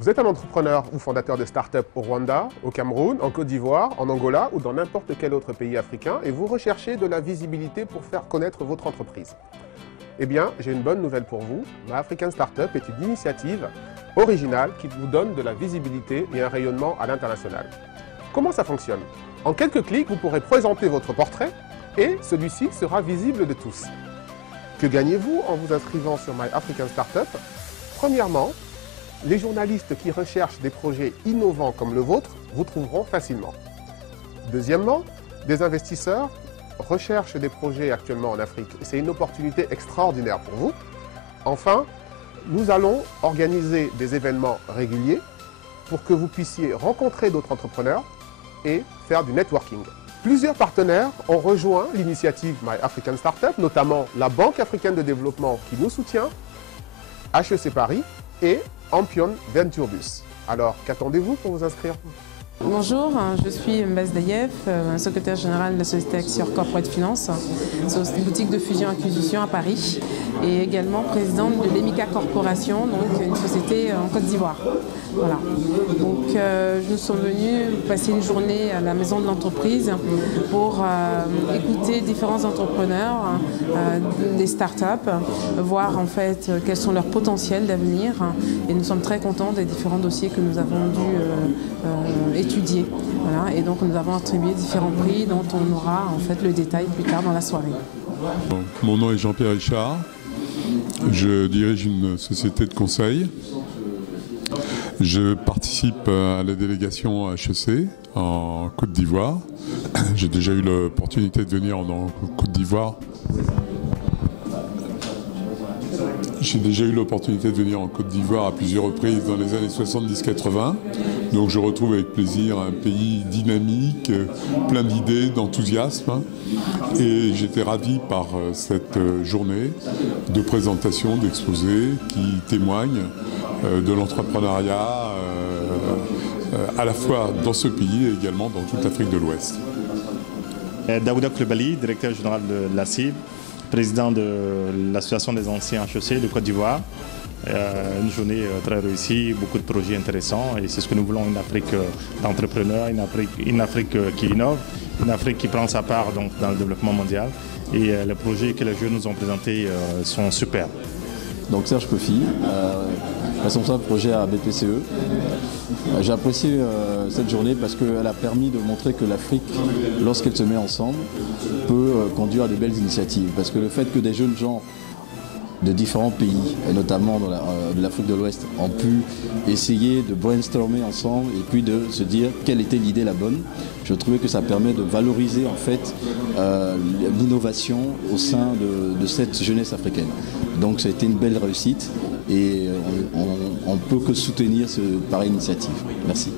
Vous êtes un entrepreneur ou fondateur de start-up au Rwanda, au Cameroun, en Côte d'Ivoire, en Angola ou dans n'importe quel autre pays africain et vous recherchez de la visibilité pour faire connaître votre entreprise. Eh bien, j'ai une bonne nouvelle pour vous. My African Startup est une initiative originale qui vous donne de la visibilité et un rayonnement à l'international. Comment ça fonctionne? En quelques clics, vous pourrez présenter votre portrait et celui-ci sera visible de tous. Que gagnez-vous en vous inscrivant sur My African Startup? Premièrement, les journalistes qui recherchent des projets innovants comme le vôtre vous trouveront facilement. Deuxièmement, des investisseurs recherchent des projets actuellement en Afrique. C'est une opportunité extraordinaire pour vous. Enfin, nous allons organiser des événements réguliers pour que vous puissiez rencontrer d'autres entrepreneurs et faire du networking. Plusieurs partenaires ont rejoint l'initiative My African Startup, notamment la Banque africaine de développement qui nous soutient, HEC Paris et Ampion Venturebus. Alors, qu'attendez-vous pour vous inscrire? Bonjour, je suis Mbaz Daïef, secrétaire général de la société Axior Corporate Finance, c'est une boutique de fusion-acquisition à Paris, et également présidente de l'Emica Corporation, donc une société en Côte d'Ivoire. Voilà. Donc nous sommes venus passer une journée à la maison de l'entreprise pour écouter différents entrepreneurs, des startups, voir en fait quels sont leurs potentiels d'avenir, et nous sommes très contents des différents dossiers que nous avons dû étudier. Voilà. Et donc nous avons attribué différents prix dont on aura en fait le détail plus tard dans la soirée. Mon nom est Jean-Pierre Richard, je dirige une société de conseil. Je participe à la délégation HEC en Côte d'Ivoire. J'ai déjà eu l'opportunité de venir en Côte d'Ivoire. J'ai déjà eu l'opportunité de venir en Côte d'Ivoire à plusieurs reprises dans les années 70-80. Donc je retrouve avec plaisir un pays dynamique, plein d'idées, d'enthousiasme. Et j'étais ravi par cette journée de présentation, d'exposé qui témoigne de l'entrepreneuriat à la fois dans ce pays et également dans toute l'Afrique de l'Ouest. Daouda Koulibaly, directeur général de la CIB, président de l'association des anciens HEC de Côte d'Ivoire. Une journée très réussie, beaucoup de projets intéressants et c'est ce que nous voulons, une Afrique d'entrepreneurs, une Afrique qui innove, une Afrique qui prend sa part donc, dans le développement mondial et les projets que les jeunes nous ont présentés sont superbes. Donc Serge Kofi, responsable projet à BPCE. J'ai apprécié cette journée parce qu'elle a permis de montrer que l'Afrique, lorsqu'elle se met ensemble, peut conduire à de belles initiatives. Parce que le fait que des jeunes gens de différents pays, et notamment de l'Afrique de l'Ouest, ont pu essayer de brainstormer ensemble et puis de se dire quelle était l'idée la bonne. Je trouvais que ça permet de valoriser en fait l'innovation au sein de cette jeunesse africaine. Donc ça a été une belle réussite et on ne peut que soutenir cette pareille initiative. Merci.